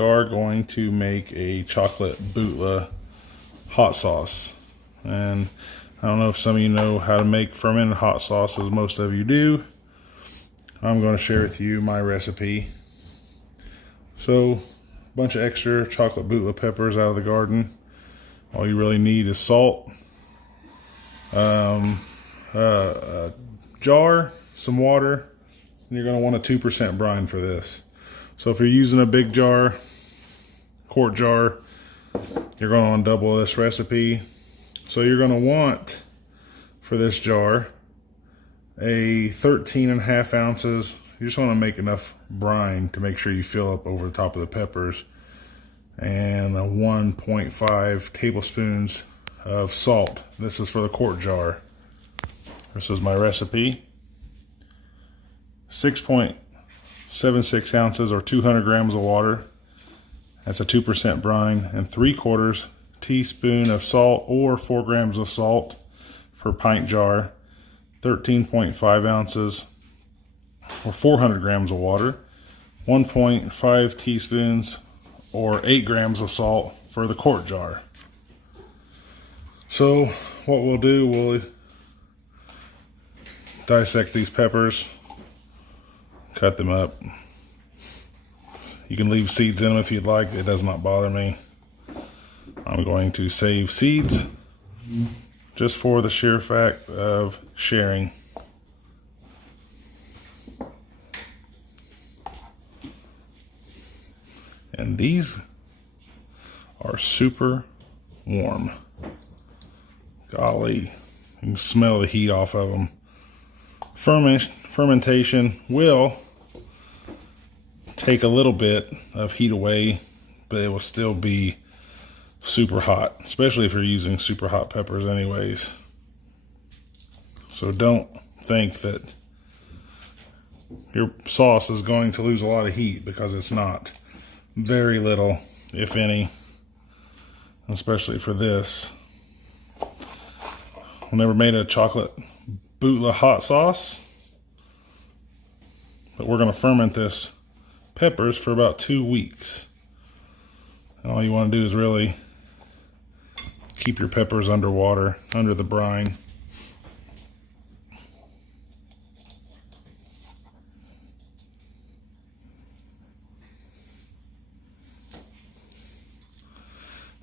are going to make a chocolate Bhutlah hot sauce. And I don't know if some of you know how to make fermented hot sauce, as most of you do. I'm going to share with you my recipe. So, a bunch of extra chocolate Bhutlah peppers out of the garden. All you really need is salt, a jar, some water, and you're going to want a 2% brine for this. So if you're using a big jar, quart jar, you're going to want to double this recipe. So you're going to want, for this jar, a 13.5 ounces. You just want to make enough brine to make sure you fill up over the top of the peppers, and a 1.5 tablespoons of salt. This is for the quart jar. This is my recipe. 6.76 ounces or 200 grams of water. That's a 2% brine, and 3/4 teaspoon of salt or 4 grams of salt per pint jar. 13.5 ounces or 400 grams of water. 1.5 teaspoons or 8 grams of salt for the quart jar. So what we'll do, we'll dissect these peppers, cut them up. You can leave seeds in them if you'd like. It does not bother me. I'm going to save seeds just for the sheer fact of sharing. And these are super warm. Golly, you can smell the heat off of them. Fermentation will take a little bit of heat away, but it will still be super hot, especially if you're using super hot peppers anyways. So don't think that your sauce is going to lose a lot of heat, because it's not. Very little, if any, especially for this. I never made a chocolate Bhutlah hot sauce, but we're going to ferment this peppers for about 2 weeks. And all you want to do is really keep your peppers underwater, under the brine.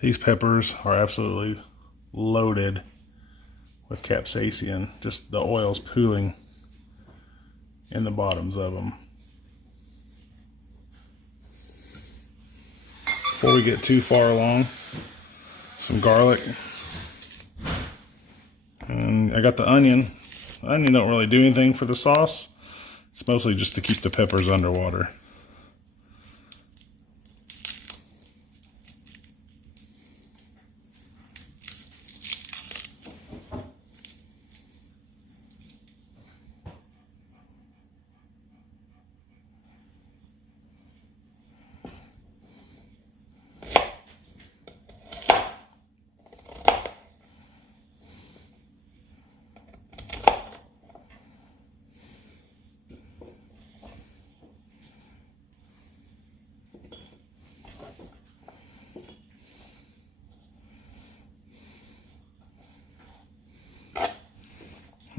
These peppers are absolutely loaded with capsaicin. Just the oil's pooling in the bottoms of them. Before we get too far along, some garlic. And I got the onion. The onion don't really do anything for the sauce. It's mostly just to keep the peppers underwater.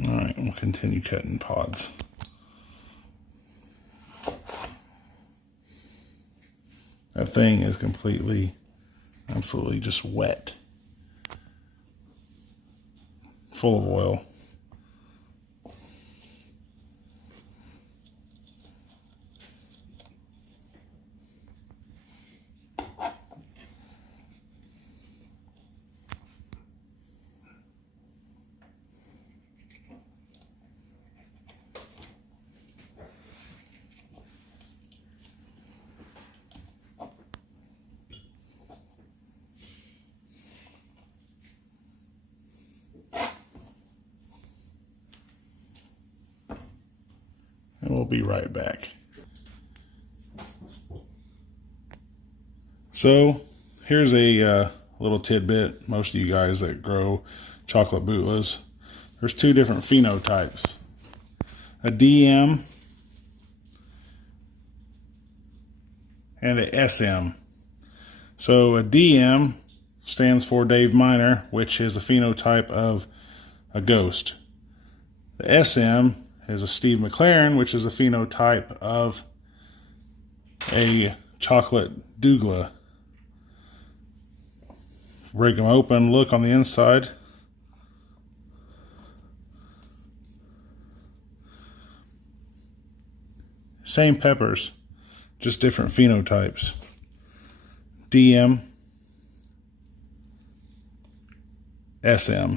Alright, we'll continue cutting pods. That thing is completely, absolutely just wet. Full of oil. And we'll be right back. So here's a little tidbit. Most of you guys that grow chocolate Bhutlahs, there's two different phenotypes. A DM and a SM. So a DM stands for Dave Miner, which is a phenotype of a ghost. The SM is a Steve McLaren, which is a phenotype of a chocolate douglas. Break them open, look on the inside. Same peppers, just different phenotypes. DM, SM.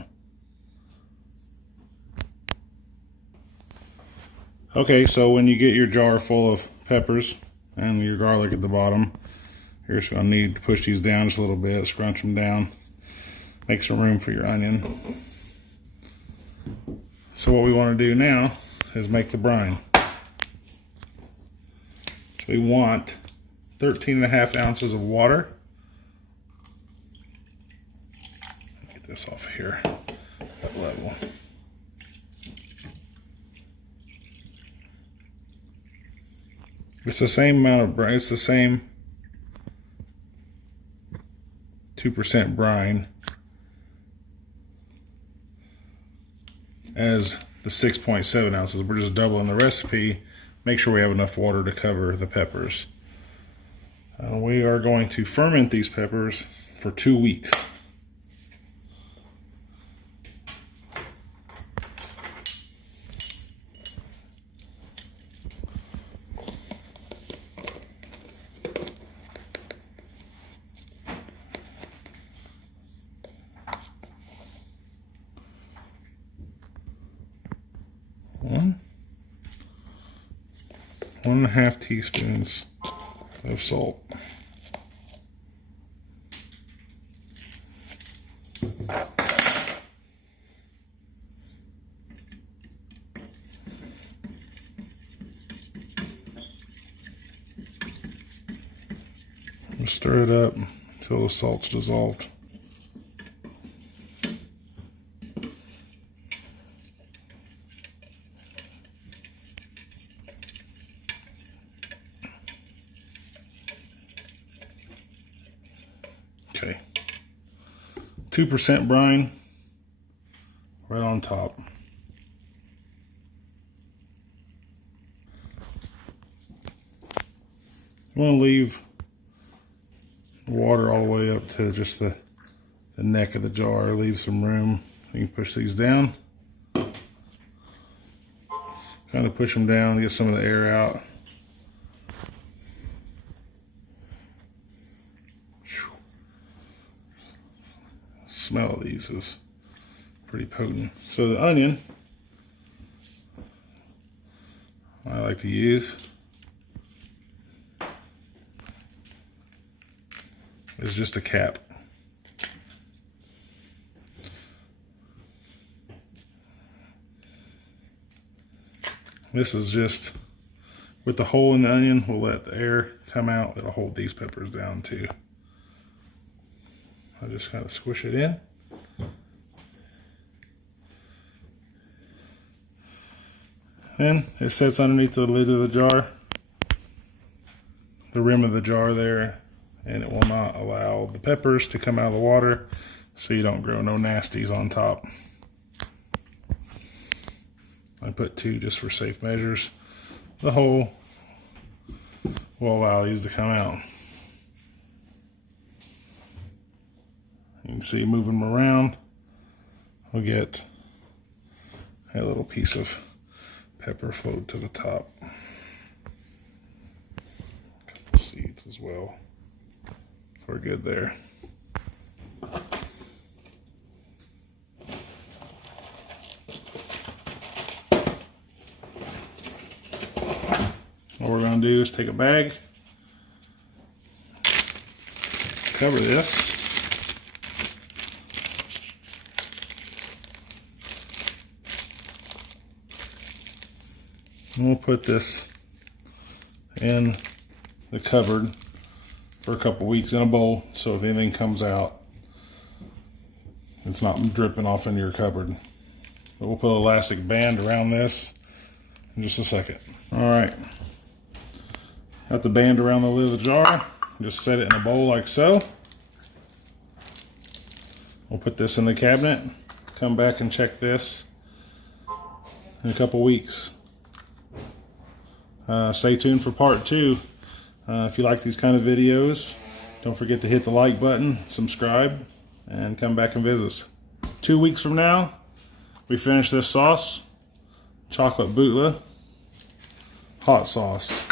Okay, so when you get your jar full of peppers and your garlic at the bottom, you're just going to need to push these down just a little bit, scrunch them down, make some room for your onion. So what we want to do now is make the brine. So we want 13.5 ounces of water. Get this off here, that level. It's the same amount of brine, it's the same 2% brine as the 6.7 ounces. We're just doubling the recipe. Make sure we have enough water to cover the peppers. We are going to ferment these peppers for 2 weeks. One and a half teaspoons of salt. Just stir it up until the salt's dissolved. Okay, 2% brine right on top. You want to leave the water all the way up to just the neck of the jar. Leave some room. You can push these down. Kind of push them down, get some of the air out. Smell of these is pretty potent. So the onion I like to use is just a cap. This is just with the hole in the onion. We'll let the air come out. It'll hold these peppers down too. I just kind of squish it in. And it sits underneath the lid of the jar, the rim of the jar there, and it will not allow the peppers to come out of the water, so you don't grow no nasties on top. I put 2 just for safe measures. The hole will allow these to come out. You can see moving them around, we'll get a little piece of pepper float to the top. A couple seeds as well. We're good there. What we're going to do is take a bag, cover this, and we'll put this in the cupboard for a couple weeks in a bowl, so if anything comes out, it's not dripping off into your cupboard. But we'll put an elastic band around this in just a second. All right, got the band around the lid of the jar. Just set it in a bowl like so. We'll put this in the cabinet. Come back and check this in a couple weeks. Stay tuned for part 2. If you like these kind of videos, don't forget to hit the like button, subscribe, and come back and visit us. 2 weeks from now, we finish this sauce. Chocolate Bhutlah hot sauce.